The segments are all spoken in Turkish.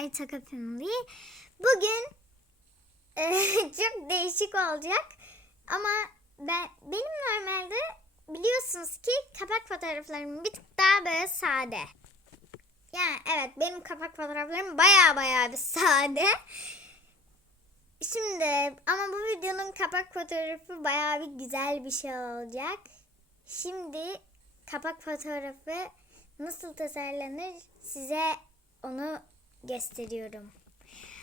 Merhabalar Taka Family. Bugün e, çok değişik olacak. Ama ben benim normalde biliyorsunuz ki kapak fotoğraflarım bir tık daha böyle sade. Yani evet benim kapak fotoğraflarım baya baya bir sade. Şimdi ama bu videonun kapak fotoğrafı baya bir güzel bir şey olacak. Şimdi kapak fotoğrafı nasıl tasarlanır size onu gösteriyorum.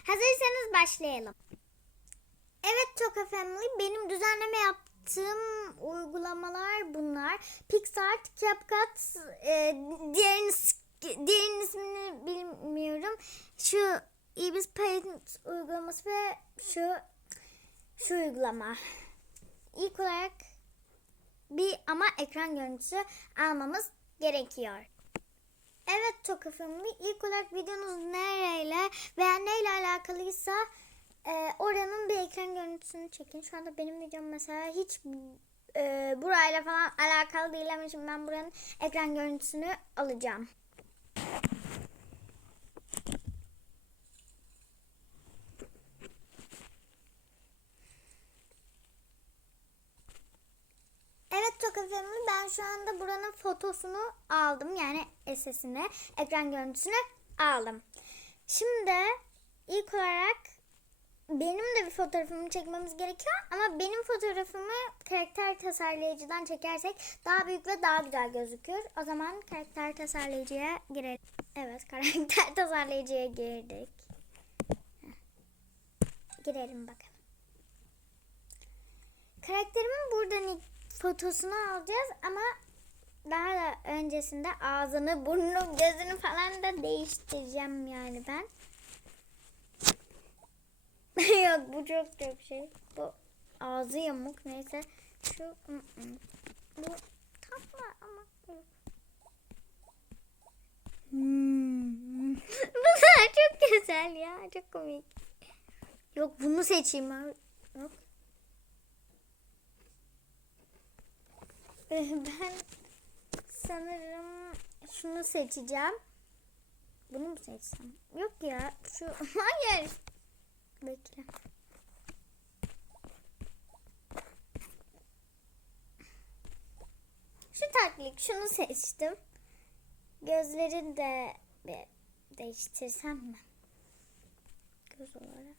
Hazırsanız başlayalım. Evet Toka Family benim düzenleme yaptığım uygulamalar bunlar. PixArt, CapCut, e, diğerinin, diğerinin ismini bilmiyorum. Şu Ibis Paint uygulaması ve şu şu uygulama. İlk olarak bir ama ekran görüntüsü almamız gerekiyor. Evet Toka Family ilk olarak videonuz nereyle veya neyle alakalıysa e, oranın bir ekran görüntüsünü çekin. Şu anda benim videom mesela hiç e, burayla falan alakalı değil ama şimdi ben buranın ekran görüntüsünü alacağım. Evet Toka Family ben şu anda buranın fotosunu aldım. Yani SS'ini, ekran görüntüsünü aldım. Şimdi ilk olarak benim de bir fotoğrafımı çekmemiz gerekiyor. Ama benim fotoğrafımı karakter tasarlayıcıdan çekersek daha büyük ve daha güzel gözüküyor. O zaman karakter tasarlayıcıya girelim. Evet karakter tasarlayıcıya girdik. Girelim bakalım. Karakterimin buradan fotosunu alacağız ama daha da öncesinde ağzını, burnunu, gözünü falan da değiştireceğim yani ben. Yok bu çok çok şey. Bu ağzı yamuk neyse. Şu bu tatlı ama. Hmm. Bunlar çok güzel ya. Çok komik. Yok bunu seçeyim. Yok. Ben sanırım şunu seçeceğim. Bunu mu seçsem? Yok ya. Şu hayır. Bekle. Şu taklit şunu seçtim. Gözleri de bir değiştirsem mi? Göz olarak.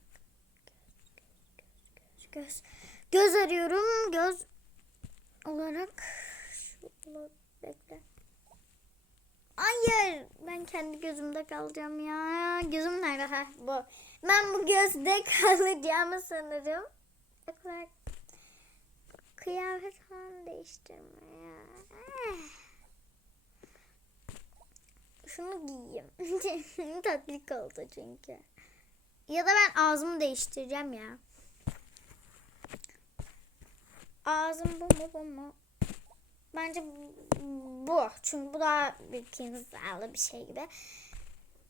Göz, göz, göz, göz. Göz arıyorum. Göz olarak şu bekle. Hayır, ben kendi gözümde kalacağım ya. Gözüm nerede? Ha, bu. Ben bu gözde kalacağımı sanırım. Yok olarak kıyafet falan değiştirmeye. Eh. Şunu giyeyim. Tatlık oldu çünkü. Ya da ben ağzımı değiştireceğim ya. Ağzım bu mu bu mu? Bence bu. Çünkü bu daha bir kimzalı bir şey gibi.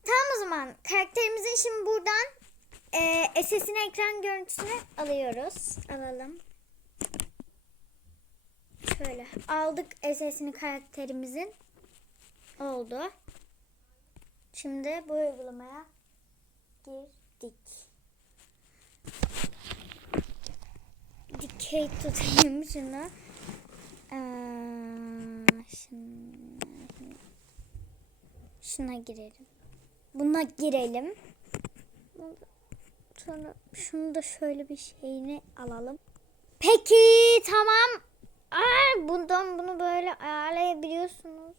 Tamam o zaman. Karakterimizin şimdi buradan e, SS'ini ekran görüntüsünü alıyoruz. Alalım. Şöyle aldık SS'ini karakterimizin. Oldu. Şimdi bu uygulamaya girdik. Dikey tutayım şunu. Ee, şuna, şuna girelim. Buna girelim. Sonra şunu da şöyle bir şeyini alalım. Peki tamam. Aa, bundan bunu böyle ayarlayabiliyorsunuz.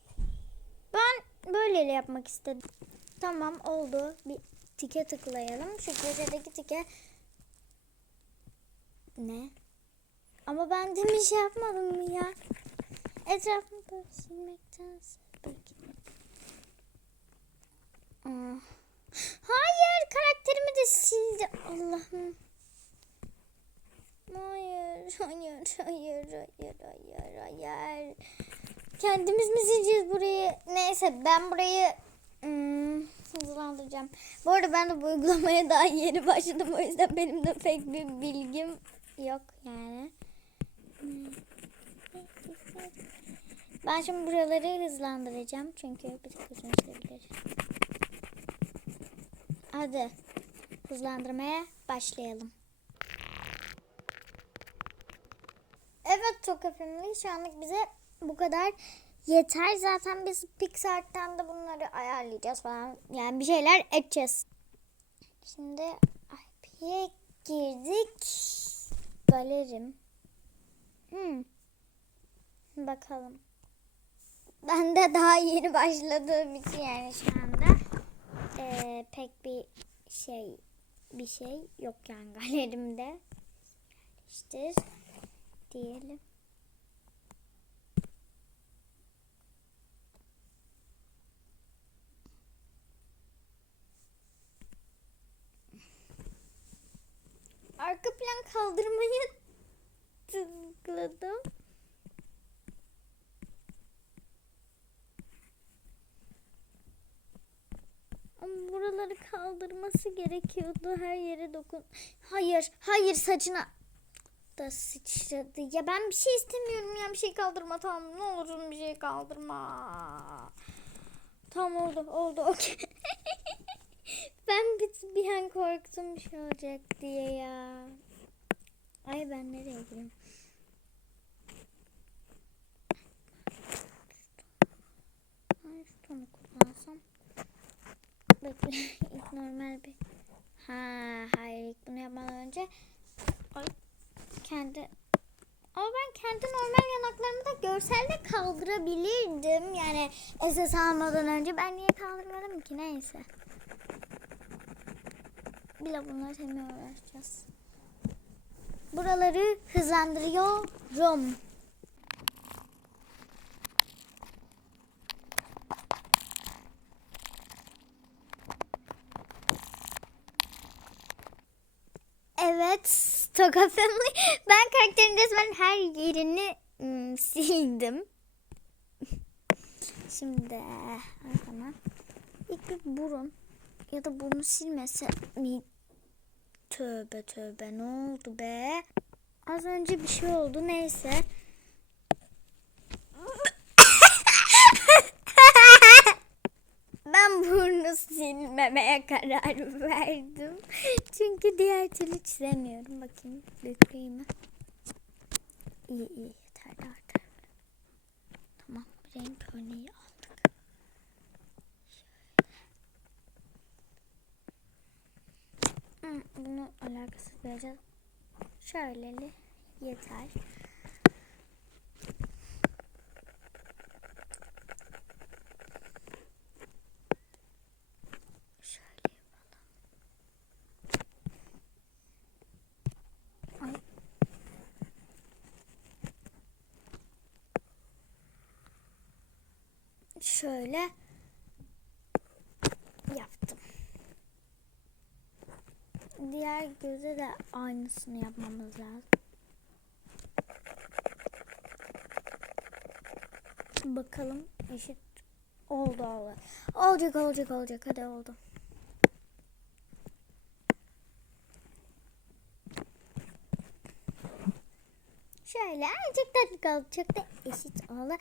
Ben böyle yapmak istedim. Tamam oldu. Bir tike tıklayalım. Şu köşedeki tike ne? Ama ben demin şey yapmadım mı ya? Etrafını böyle silmektense. Hayır karakterimi de sildi. Allah'ım. Hayır, hayır, hayır, hayır, hayır, hayır. Kendimiz mi sileceğiz burayı? Neyse ben burayı hmm, hızlandıracağım. Bu arada ben de bu uygulamaya daha yeni başladım. O yüzden benim de pek bir bilgim yok yani. Ben şimdi buraları hızlandıracağım çünkü bir tık uzun sürebilir. hadi hızlandırmaya başlayalım. Evet Toka Family şu anlık bize bu kadar yeter. Zaten biz Pixar'tan da bunları ayarlayacağız falan. Yani bir şeyler edeceğiz. Şimdi IP'ye girdik. Galerim. Hmm. Bakalım. Ben de daha yeni başladığım için yani şu anda eee, pek bir şey bir şey yok yani galerimde. İşte diyelim. Arka plan kaldırmayı tıkladım. Ama buraları kaldırması gerekiyordu. Her yere dokun. Hayır, hayır saçına da sıçradı. Ya ben bir şey istemiyorum ya bir şey kaldırma tamam. Ne olursun bir şey kaldırma. Tamam oldu, oldu okey. ben bir, bir an korktum bir şey olacak diye ya. Ay ben nereye gireyim? Ay şu tonu kullansam. Bekle ilk normal bir. Ha hayır ilk bunu yapmadan önce Ay, kendi ama ben kendi normal yanaklarımı da görselde kaldırabilirdim. Yani SS almadan önce ben niye kaldırmadım ki neyse. Bile bunları temizle uğraşacağız. Buraları hızlandırıyorum. Evet, Toka Family. Ben karakterin resmen her yerini ım, sildim. Şimdi arkama. İlk bir burun ya da burnu silmese mi? Tövbe tövbe ne oldu be? Az önce bir şey oldu neyse. Ben burnu silmemeye karar verdim. Çünkü diğer türlü çizemiyorum. Bakayım büyüklüğü mü? İyi iyi yeterli artık. Tamam renk örneği aldık. Şöyle. Bunu alakasız vereceğiz. Şöyleli yeter. Şöyle yapalım. Ay. Şöyle yaptım. Diğer göze de aynısını yapmamız lazım. Bakalım eşit oldu oldu. Olacak olacak olacak hadi oldu. Şöyle azıcık kaldı. Çok da eşit oldu.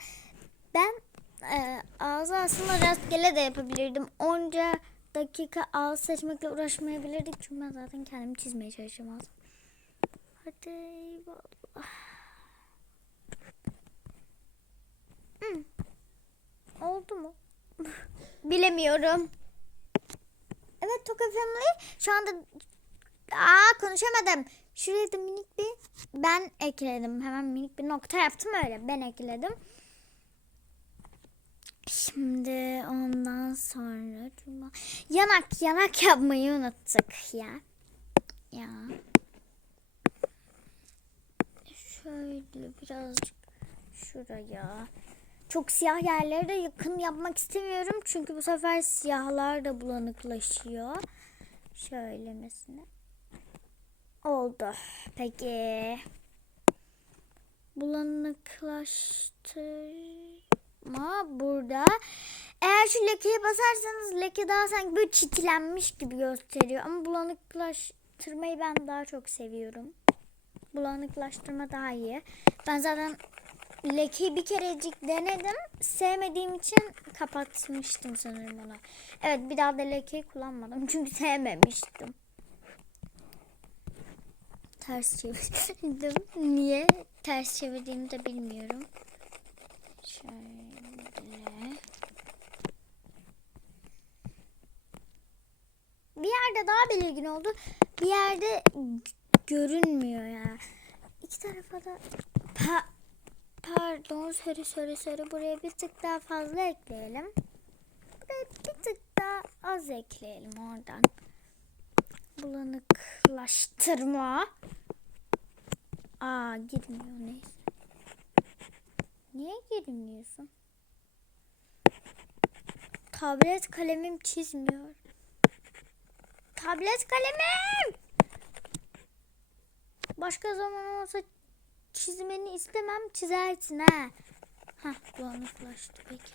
Ben e, ağzı aslında rastgele de yapabilirdim. Onca dakika ağız seçmekle uğraşmayabilirdik. Çünkü ben zaten kendimi çizmeye çalışamazdım. Hadi eyvallah. Hmm. Oldu mu? Bilemiyorum. Evet Toka Family şu anda Aa konuşamadım. Şuraya da minik bir ben ekledim. Hemen minik bir nokta yaptım öyle. Ben ekledim. Şimdi ondan sonra cuma- yanak yanak yapmayı unuttuk ya. Ya. Şöyle birazcık şuraya. Çok siyah yerlere de yakın yapmak istemiyorum. Çünkü bu sefer siyahlar da bulanıklaşıyor. Şöyle mesela. Oldu. Peki. Bulanıklaştırma burada. Eğer şu lekeye basarsanız leke daha sanki böyle çitilenmiş gibi gösteriyor. Ama bulanıklaştırmayı ben daha çok seviyorum. Bulanıklaştırma daha iyi. Ben zaten lekeyi bir kerecik denedim. Sevmediğim için kapatmıştım sanırım onu. Evet bir daha da lekeyi kullanmadım. Çünkü sevmemiştim. Ters çevirdim. Niye ters çevirdiğimi de bilmiyorum. Şöyle. Bir yerde daha belirgin oldu. Bir yerde görünmüyor ya. İki tarafa da pa pardon söyle söyle söyle buraya bir tık daha fazla ekleyelim. Buraya bir tık daha az ekleyelim oradan. Bulanıklaştırma. Aa girmiyor neyse. Niye girmiyorsun? Tablet kalemim çizmiyor. Tablet kalemim! Başka zaman olsa çizmeni istemem çizersin ha. Hah bulanıklaştı peki.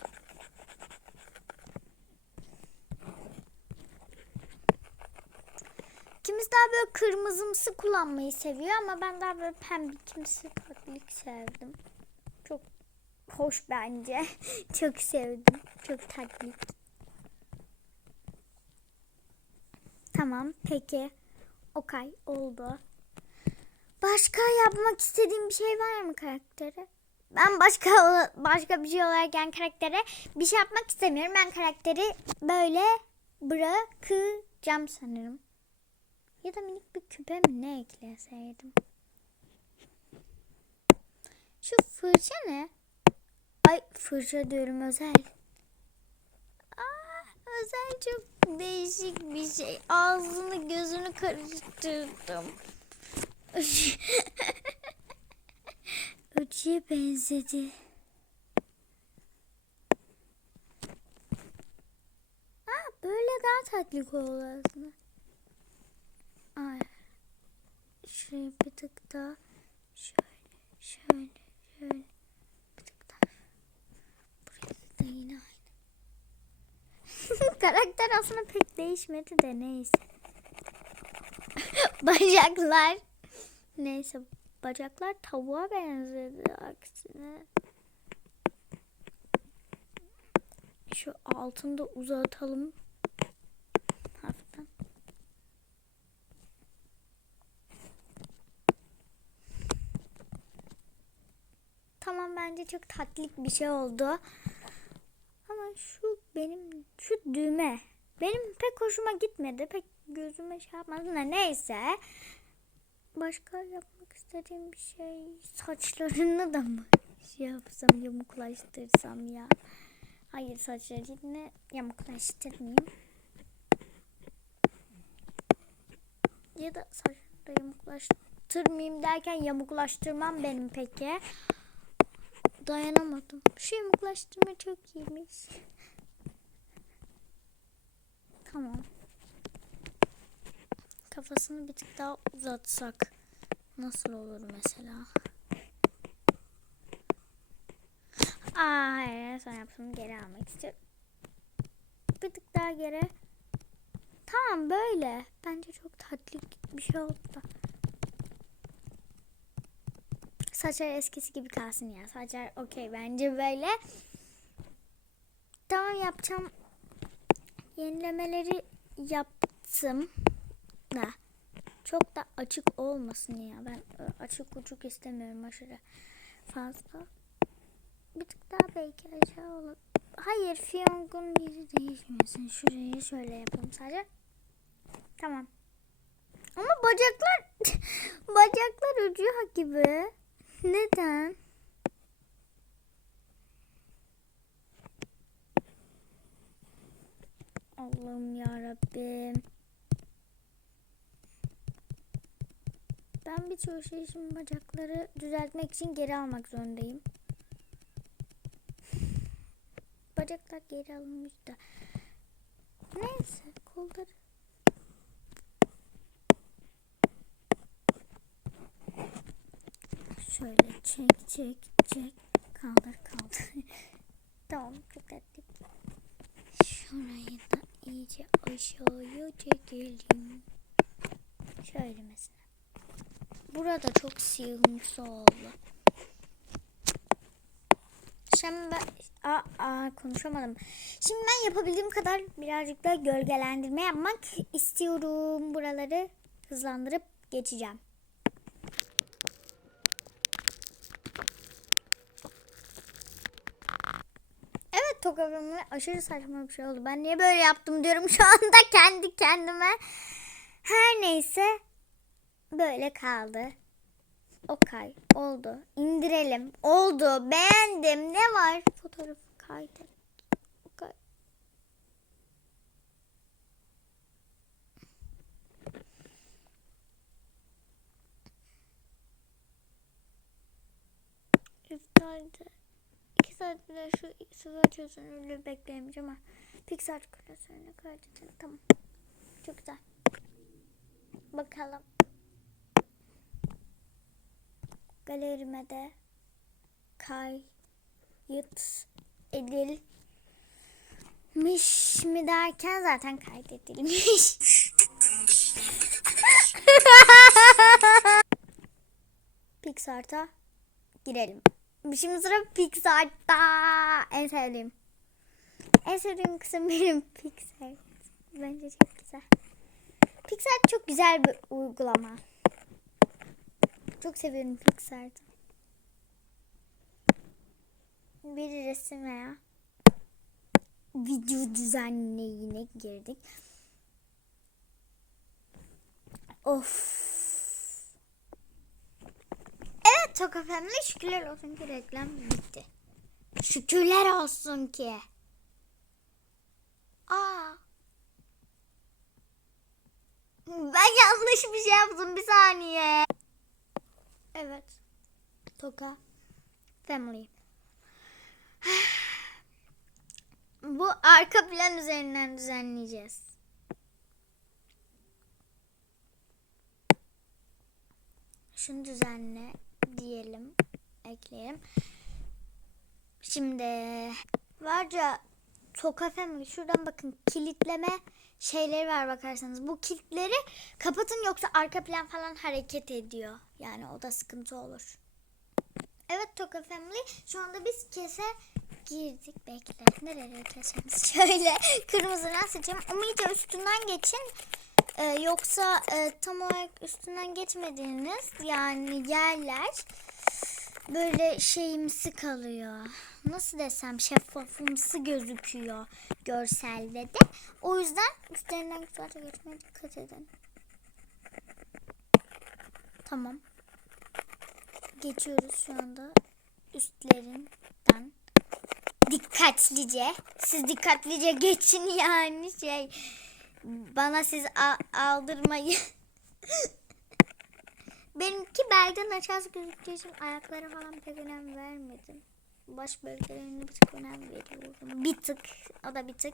Kimisi daha böyle kırmızımsı kullanmayı seviyor ama ben daha böyle pembe kimisi tatlık sevdim. Hoş bence. Çok sevdim. Çok tatlı. Tamam peki. Okay oldu. Başka yapmak istediğim bir şey var mı karaktere? Ben başka başka bir şey olarak karaktere bir şey yapmak istemiyorum. Ben karakteri böyle bırakacağım sanırım. Ya da minik bir küpe mi ne ekleseydim? Şu fırça ne? Ay fırça diyorum özel. Aa, özel çok değişik bir şey. Ağzını gözünü karıştırdım. Öcüye benzedi. Aa, böyle daha tatlı oldu aslında. Ay. Şuraya bir tık daha. Şöyle, şöyle. Bir tık daha. Burası da yine aynı. Karakter aslında pek değişmedi de neyse. Bacaklar. Neyse bacaklar tavuğa benzedi aksine. Şu altını da uzatalım. Hafiften. Tamam bence çok tatlı bir şey oldu. Şu benim şu düğme benim pek hoşuma gitmedi. Pek gözüme şey yapmadı da neyse. Başka yapmak istediğim bir şey saçlarını da mı şey yapsam yamuklaştırsam ya. Hayır saçlarını yamuklaştırmayayım. Ya da saçları yamuklaştırmayayım derken yamuklaştırmam benim peki. Dayanamadım. Şu yamuklaştırma çok iyiymiş. Tamam. Kafasını bir tık daha uzatsak nasıl olur mesela? Aa hayır son yaptığımı geri almak istiyorum. Bir tık daha geri. Tamam böyle. Bence çok tatlı bir şey oldu da. Saçlar eskisi gibi kalsın ya. Saçlar okey bence böyle. Tamam yapacağım. Yenilemeleri yaptım da çok da açık olmasın ya. Ben e, açık uçuk istemiyorum aşırı fazla. Bir tık daha belki aşağı olur. Hayır fiyongun yeri değişmesin. Şurayı şöyle yapalım sadece. Tamam. Ama bacaklar bacaklar ucuyor gibi. Neden? Allah'ım ya Rabbim. Ben birçok şey şimdi bacakları düzeltmek için geri almak zorundayım. Bacaklar geri alınmış da. Neyse kolları. Şöyle çek çek çek. Kaldır kaldır. tamam çok tatlı. Şurayı da iyice aşağıya çekelim. Şöyle mesela. Burada çok siyahımsı oldu. Şimdi ben aa, aa, konuşamadım. Şimdi ben yapabildiğim kadar birazcık da gölgelendirme yapmak istiyorum. Buraları hızlandırıp geçeceğim. Evet tokabımla aşırı saçma bir şey oldu. Ben niye böyle yaptım diyorum şu anda kendi kendime. Her neyse böyle kaldı. Okay oldu. İndirelim. Oldu. Beğendim. Ne var? Fotoğrafı kaydet. Okay. İki saat bile şu sıvı çözünürlüğü bekleyemeyeceğim ama Pixar klasörüne kaydedelim. Tamam. Çok güzel. Bakalım. galerime de kayıt edilmiş mi derken zaten kaydedilmiş. Pixar'ta girelim. Şimdi sıra Pixar'da. En sevdiğim. En sevdiğim kısım benim Pixar. Bence çok güzel. Pixar çok güzel bir uygulama. Çok seviyorum Pixar'da. Bir resim veya video düzenleyine girdik. Of. Toka Family şükürler olsun ki reklam bitti. Şükürler olsun ki. Aa. Ben yanlış bir şey yaptım bir saniye. Evet. Toka Family. Bu arka plan üzerinden düzenleyeceğiz. Şunu düzenle diyelim. Ekleyelim. Şimdi varca Toka Family şuradan bakın kilitleme şeyleri var bakarsanız. Bu kilitleri kapatın yoksa arka plan falan hareket ediyor. Yani o da sıkıntı olur. Evet Toka Family şu anda biz kese girdik. Bekle. Nereye keseriz? Şöyle kırmızıdan seçeyim. Ama iyice üstünden geçin. Ee, yoksa e, tam olarak üstünden geçmediğiniz yani yerler böyle şeyimsi kalıyor. Nasıl desem şeffafımsı gözüküyor görselde de. O yüzden üstlerinden güzelce geçmeye dikkat edin. Tamam. Geçiyoruz şu anda üstlerinden. Dikkatlice. Siz dikkatlice geçin yani şey. Bana siz aldırmayın. Benimki belden aşağısı gözüktüğü için ayaklara falan pek önem vermedim. Baş bölgelerine bir tık önem veriyorum. Bir tık. O da bir tık.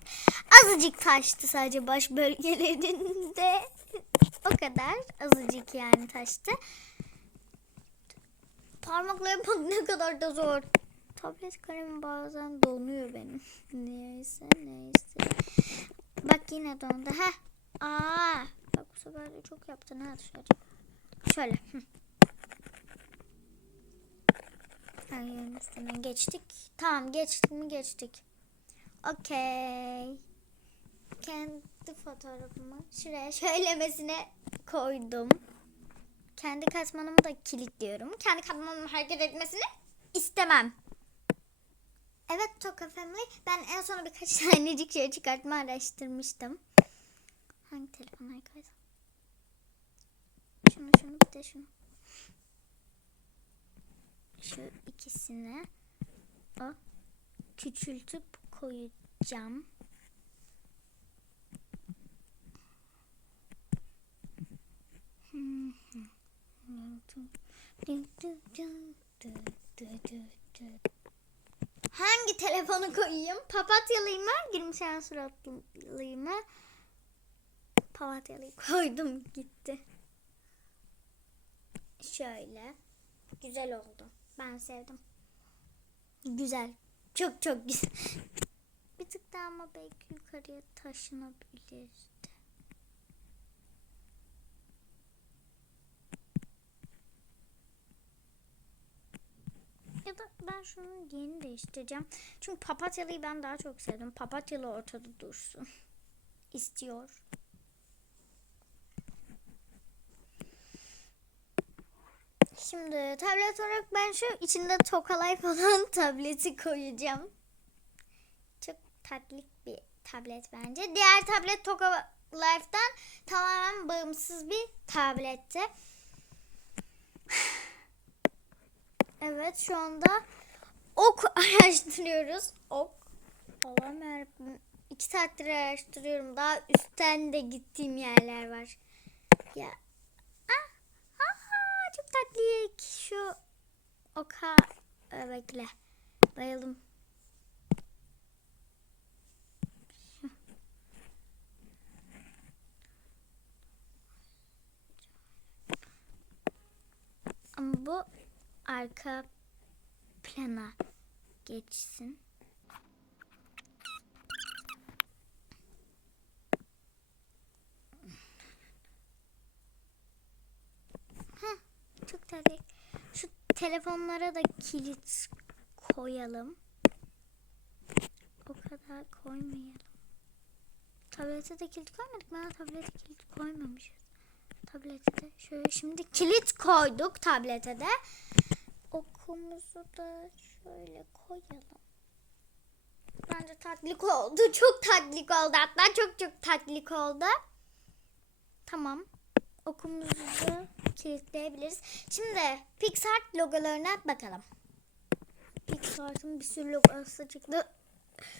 Azıcık taştı sadece baş bölgelerinde. o kadar. Azıcık yani taştı. Parmakla yapmak ne kadar da zor. Tablet kalemi bazen donuyor benim. neyse neyse. Bak yine dondu. Heh. Aa, bak bu sefer de çok yaptın ha dışarı. Şöyle. Her yerin geçtik. Tamam geçtik mi geçtik. Okey. Kendi fotoğrafımı şuraya şöylemesine koydum. Kendi katmanımı da kilitliyorum. Kendi katmanımı hareket etmesini istemem. Evet Toka Family. Ben en sona birkaç tanecik şey çıkartma araştırmıştım. Hangi telefona koydum? Şunu şunu bir de şunu. Şu ikisini o küçültüp koyacağım. Hangi telefonu koyayım? Papatyalıyı mı? 20 sene suratlıyı mı? Papatyalıyı koydum gitti. Şöyle. Güzel oldu. Ben sevdim. Güzel. Çok çok güzel. Bir tık daha ama belki yukarıya taşınabilirdi. Ya da ben şunun yerini değiştireceğim. Çünkü papatyalıyı ben daha çok sevdim. Papatyalı ortada dursun. İstiyor. Şimdi tablet olarak ben şu içinde tokalay falan tableti koyacağım. Çok tatlık bir tablet bence. Diğer tablet Toka Life'dan tamamen bağımsız bir tablette. Evet şu anda ok araştırıyoruz. Ok. Allah'ım yarabbim. İki saattir araştırıyorum. Daha üstten de gittiğim yerler var. Ya. Ah, aha, çok tatlı. Şu oka. Ee, bekle. Bayıldım. Ama bu arka plana geçsin. Heh, çok tatlı. Şu telefonlara da kilit koyalım. O kadar koymayalım. Tablete de kilit koymadık? Ha, Tablete kilit koymamışız. Tablete de şöyle şimdi kilit koyduk tablete de. Okumuzu da şöyle koyalım. Bence tatlık oldu. Çok tatlık oldu. Hatta çok çok tatlık oldu. Tamam. Okumuzu da kilitleyebiliriz. Şimdi Pixar logolarına bakalım. Pixar'ın bir sürü logosu çıktı.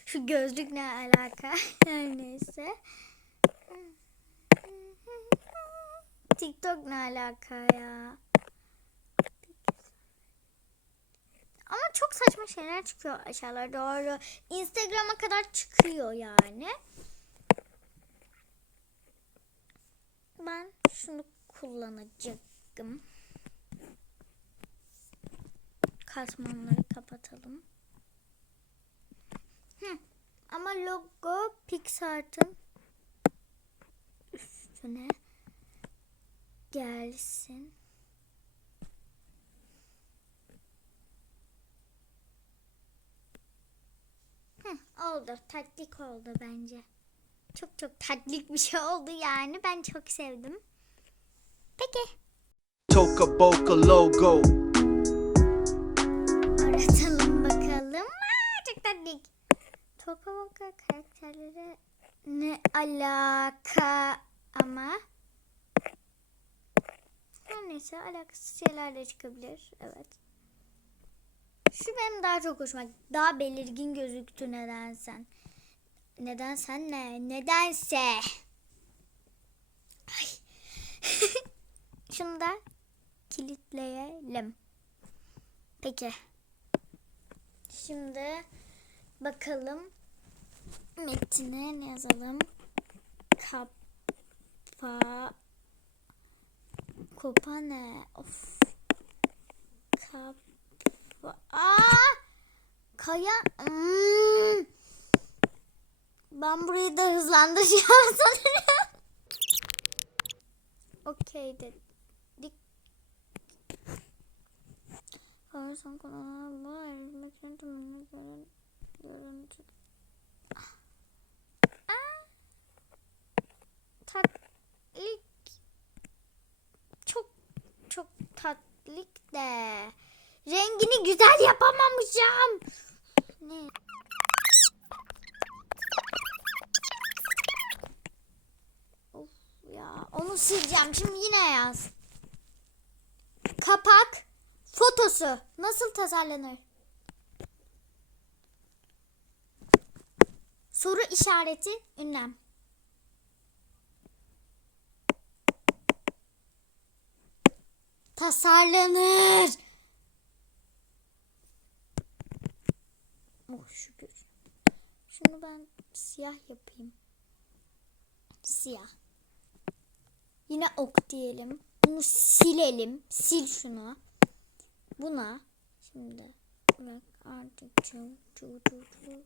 Şu gözlük ne alaka? Her neyse. TikTok ne alaka ya? Ama çok saçma şeyler çıkıyor aşağılara doğru. Instagram'a kadar çıkıyor yani. Ben şunu kullanacaktım. Katmanları kapatalım. Hı. Ama logo PixArt'ın üstüne gelsin. Hı, oldu. Tatlik oldu bence. Çok çok tatlik bir şey oldu yani. Ben çok sevdim. Peki. Toka Boca logo. Aratalım bakalım. Aa, çok tatlik. Toka Boka karakterleri ne alaka ama her neyse alakasız şeyler de çıkabilir. Evet. Şu benim daha çok hoşuma. Daha belirgin gözüktü nedensen. Neden sen ne? Nedense. Ay. Şunu da kilitleyelim. Peki. Şimdi bakalım metine ne yazalım? Kapa Kopa ne? Of. Kapa Aa! Kaya Hmm. Ben burayı da hızlandıracağım sanırım. Okey dedik. Karsan konular var. Mekan tümünü gören görüntü. Aa! Tatlik. Çok çok tatlik de. Rengini güzel yapamamışım. Ne? Of ya onu sileceğim. Şimdi yine yaz. Kapak fotosu nasıl tasarlanır? Soru işareti ünlem. Tasarlanır. Oh şükür. Şunu ben siyah yapayım. Siyah. Yine ok diyelim. Bunu silelim. Sil şunu. Buna şimdi bırak artık çu çu çu çu.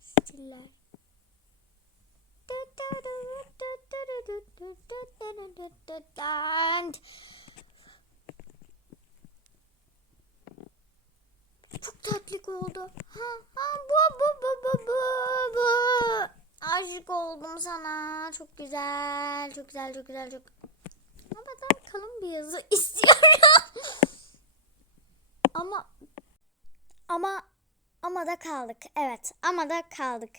Stiller. Çok tatlı oldu. Ha, ha, bu, bu, bu, bu, bu, bu. Aşık oldum sana. Çok güzel, çok güzel, çok güzel, çok. Ama daha kalın bir yazı istiyorum. ama ama ama da kaldık. Evet, ama da kaldık.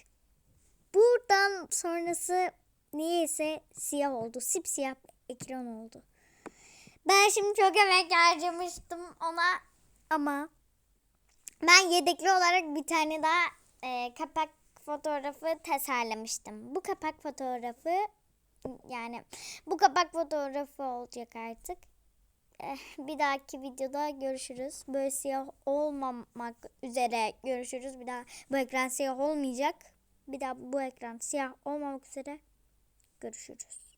Buradan sonrası niyeyse siyah oldu. Sipsiyah ekran oldu. Ben şimdi çok emek harcamıştım ona ama ben yedekli olarak bir tane daha e, kapak fotoğrafı tasarlamıştım. Bu kapak fotoğrafı yani bu kapak fotoğrafı olacak artık. Eh, Bir dahaki videoda görüşürüz. Böyle siyah olmamak üzere görüşürüz. Bir daha bu ekran siyah olmayacak. Bir daha bu ekran siyah olmamak üzere görüşürüz.